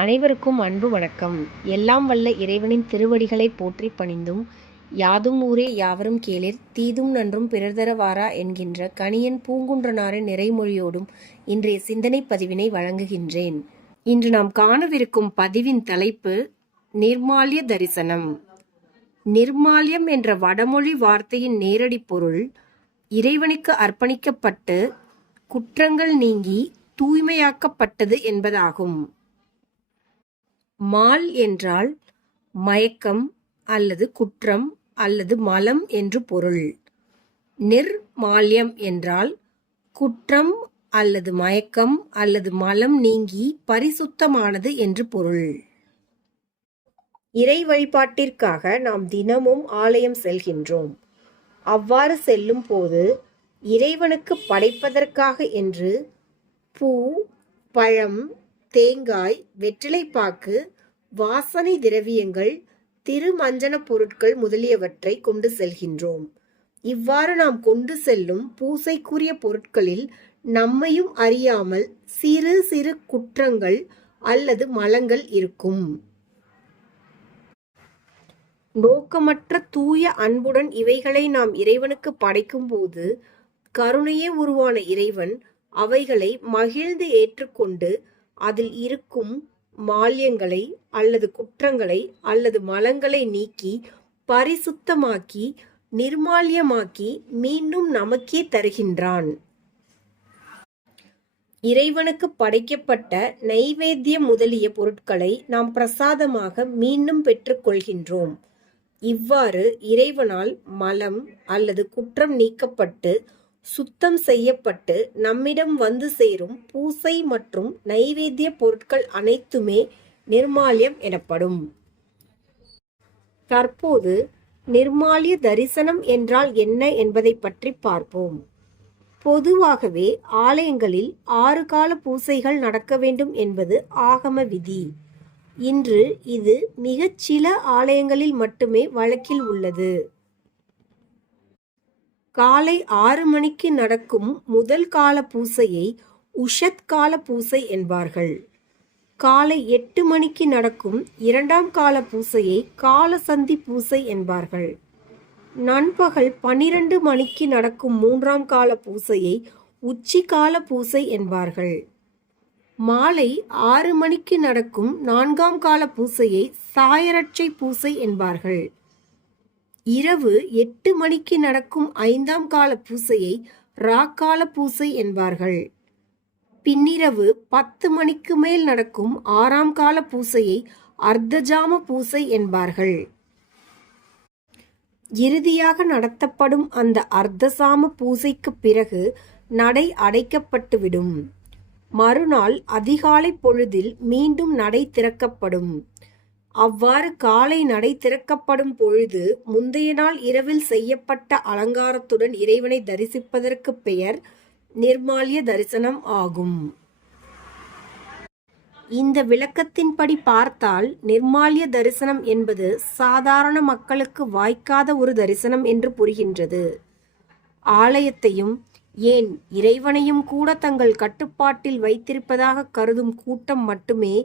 அனைவருக்கும் அன்பு வணக்கம். எல்லாம் வல்ல இறைவனின் திருவடிகளை போற்றி பணிந்தும், யாதும் ஊரே யாவரும் கேளிர் தீதும் நன்றும் பிறர்தர வாரா என்கின்ற கணியன் பூங்குன்றனாரின் நிறைமொழியோடும் இன்றைய சிந்தனை பதிவினை வழங்குகின்றேன். இன்று நாம் காணவிருக்கும் பதிவின் தலைப்பு நிர்மால்ய தரிசனம். நிர்மால்யம் என்ற வடமொழி வார்த்தையின் நேரடி பொருள் இறைவனுக்கு அர்ப்பணிக்கப்பட்டு குற்றங்கள் நீங்கி தூய்மையாக்கப்பட்டது என்பதாகும். மால் என்றால் மயக்கம் அல்லது குற்றம் அல்லது மலம் என்று பொருள். நிர்மால்யம் என்றால் குற்றம் அல்லது மயக்கம் அல்லது மலம் நீங்கி பரிசுத்தமானது என்று பொருள். இறை வழிபாட்டிற்காக நாம் தினமும் ஆலயம் செல்கின்றோம். அவ்வாறு செல்லும் போது இறைவனுக்கு படைப்பதற்காக என்று பூ, பழம், தேங்காய், வெற்றிலைப்பாக்கு, வாசனை திரவியங்கள், திருமஞ்சன பொருட்கள் முதலியவற்றை கொண்டு செல்கின்றோம். இவ்வாறு நாம் கொண்டு செல்லும் பூசைக்குரிய பொருட்களில் நம்மையும் அறியாமல் சிறு சிறு குற்றங்கள் அல்லது மலங்கள் இருக்கும். நோக்கமற்ற தூய அன்புடன் இவைகளை நாம் இறைவனுக்கு படைக்கும் போது கருணையே உருவான இறைவன் அவைகளை மகிழ்ந்து ஏற்றுக்கொண்டு அதில் இருக்கும் மால்யங்களை அல்லது குற்றங்களை அல்லது மலங்களை நீக்கி பரிசுத்தமாக்கி நிர்மால்யமாக்கி மீண்டும் நமக்கே தருகின்றான். இறைவனுக்கு படைக்கப்பட்ட நைவேத்தியம் முதலிய பொருட்களை நாம் பிரசாதமாக மீண்டும் பெற்றுக்கொள்கின்றோம். இவ்வாறு இறைவனால் மலம் அல்லது குற்றம் நீக்கப்பட்டு சுத்தம் செய்யப்பட்டு நம்மிடம் வந்து சேரும் பூசை மற்றும் நைவேத்திய பொருட்கள் அனைத்துமே நிர்மால்யம் எனப்படும். தற்போது நிர்மால்ய தரிசனம் என்றால் என்ன என்பதை பற்றி பார்ப்போம். பொதுவாகவே ஆலயங்களில் 6 கால பூசைகள் நடக்க வேண்டும் என்பது ஆகம விதி. இன்று இது மிகச் சில ஆலயங்களில் மட்டுமே வழக்கில் உள்ளது. காலை 6 மணிக்கு நடக்கும் முதல் கால பூசையை உஷத் கால பூசை என்பார்கள். காலை 8 மணிக்கு நடக்கும் 2ஆம் கால பூசையை காலசந்தி பூசை என்பார்கள். நண்பகல் 12 மணிக்கு நடக்கும் 3ஆம் கால பூசையை உச்சி கால பூசை என்பார்கள். மாலை 6 மணிக்கு நடக்கும் 4ஆம் கால பூசையை சாயரட்சை பூசை என்பார்கள். இரவு 8 மணிக்கு நடக்கும் 5ஆம் கால பூசையை ராக்கால பூசை என்பார்கள். பின்னிரவு 10 மணிக்கு மேல் நடக்கும் 6ஆம் கால பூசையை அர்த்தஜாம பூசை என்பார்கள். இறுதியாக நடத்தப்படும் அந்த அர்த்தசாம பூசைக்கு பிறகு நடை அடைக்கப்பட்டுவிடும். மறுநாள் அதிகாலை பொழுதில் மீண்டும் நடை திறக்கப்படும். அவ்வாறு காலை நடை திறக்கப்படும் பொழுது முந்தைய நாள் இரவில் செய்யப்பட்ட அலங்காரத்துடன் இறைவனை தரிசிப்பதற்கு பெயர் நிர்மால்ய தரிசனம் ஆகும். இந்த விளக்கத்தின்படி பார்த்தால் நிர்மால்ய தரிசனம் என்பது சாதாரண மக்களுக்கு வாய்க்காத ஒரு தரிசனம் என்று புரிகின்றது. ஆலயத்தையும் ஏன் இறைவனையும் கூட தங்கள் கட்டுப்பாட்டில் வைத்திருப்பதாக கருதும் கூட்டம் மட்டுமே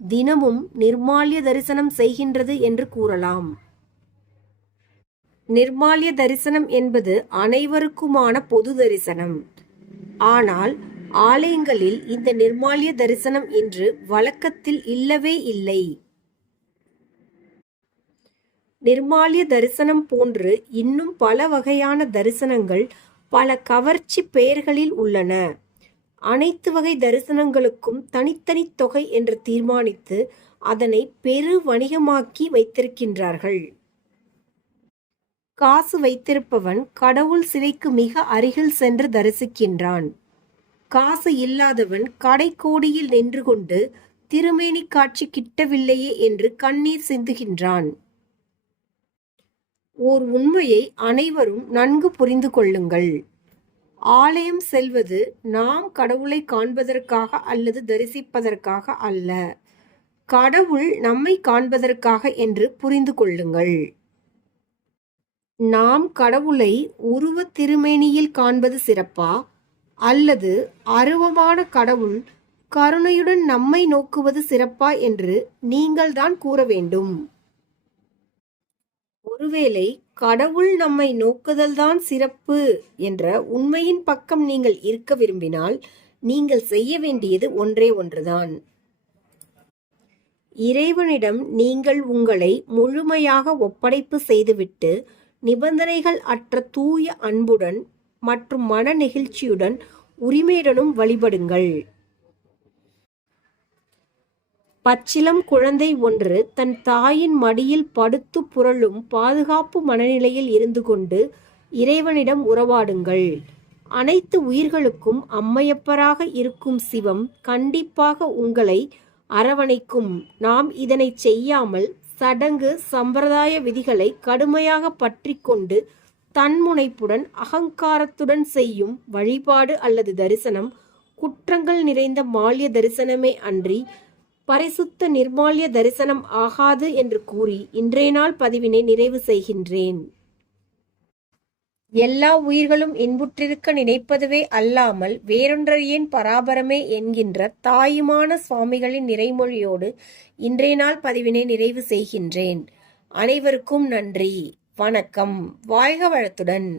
தினமும் நிர்மால்ய தரிசனம் செய்கின்றது என்று கூறலாம். நிர்மால்ய தரிசனம் என்பது அனைவருக்குமான பொது தரிசனம். ஆனால் ஆலயங்களில் இந்த நிர்மால்ய தரிசனம் இன்று வழக்கத்தில் இல்லவே இல்லை. நிர்மால்ய தரிசனம் போன்று இன்னும் பல வகையான தரிசனங்கள் பல கவர்ச்சி பெயர்களில் உள்ளன. அனைத்து வகை தரிசனங்களுக்கும் தனித்தனி தொகை என்று தீர்மானித்து அதனை பெரு வணிகமாக்கி வைத்திருக்கின்றார்கள். காசு வைத்திருப்பவன் கடவுள் சிலைக்கு மிக அருகில் சென்று தரிசிக்கின்றான். காசு இல்லாதவன் கடைக்கோடியில் நின்று கொண்டு திருமேனி காட்சி கிட்டவில்லையே என்று கண்ணீர் சிந்துகின்றான். ஓர் உண்மையை அனைவரும் நன்கு புரிந்து கொள்ளுங்கள். ஆலயம் செல்வது நாம் கடவுளை காண்பதற்காக அல்லது தரிசிப்பதற்காக அல்ல, கடவுள் நம்மை காண்பதற்காக என்று புரிந்து கொள்ளுங்கள். நாம் கடவுளை உருவ திருமேனியில் காண்பது சிறப்பா அல்லது அருவமான கடவுள் கருணையுடன் நம்மை நோக்குவது சிறப்பா என்று நீங்கள்தான் கூற வேண்டும். ஒருவேளை கடவுள் நம்மை நோக்குதல்தான் சிறப்பு என்ற உண்மையின் பக்கம் நீங்கள் இருக்க விரும்பினால் நீங்கள் செய்ய வேண்டியது ஒன்றே ஒன்றுதான். இறைவனிடம் நீங்கள் உங்களை முழுமையாக ஒப்படைப்பு செய்துவிட்டு நிபந்தனைகள் அற்ற தூய அன்புடன் மற்றும் மன நெகிழ்ச்சியுடன் உரிமையுடனும் வழிபடுங்கள். பச்சிளம் குழந்தை ஒன்று தன் தாயின் மடியில் படுத்து புரளும் பாதுகாப்பு மனநிலையில் இருந்து கொண்டு இறைவனிடம் உறவாடுங்கள். அனைத்து உயிர்களுக்கும் அம்மையப்பராக இருக்கும் சிவம் கண்டிப்பாக உங்களை அரவணைக்கும். நாம் இதனை செய்யாமல் சடங்கு சம்பிரதாய விதிகளை கடுமையாக பற்றி கொண்டு தன்முனைப்புடன் அகங்காரத்துடன் செய்யும் வழிபாடு அல்லது தரிசனம் குற்றங்கள் நிறைந்த மால்ய தரிசனமே அன்றி பரிசுத்த நிர்மால்ய தரிசனம் ஆகாது என்று கூறி இன்றைய நாள் பதிவினை நிறைவு செய்கின்றேன். எல்லா உயிர்களும் இன்புற்றிருக்க நினைப்பதுவே அல்லாமல் வேறொன்றறியேன் பராபரமே என்கின்ற தாயுமான சுவாமிகளின் நிறைமொழியோடு இன்றைய நாள் பதிவினை நிறைவு செய்கின்றேன். அனைவருக்கும் நன்றி. வணக்கம். வாழ்க வளத்துடன்.